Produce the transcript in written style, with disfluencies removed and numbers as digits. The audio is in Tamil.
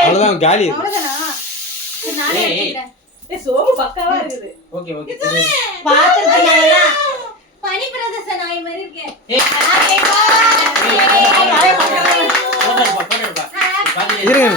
அவ்வளவுதான் காலி. சோமு பக்காவா இருக்குது. Okay okay. பாத்துட்டீங்களா? பனி பிரதேச நாய் மாதிரி இருக்கே. இருங்க.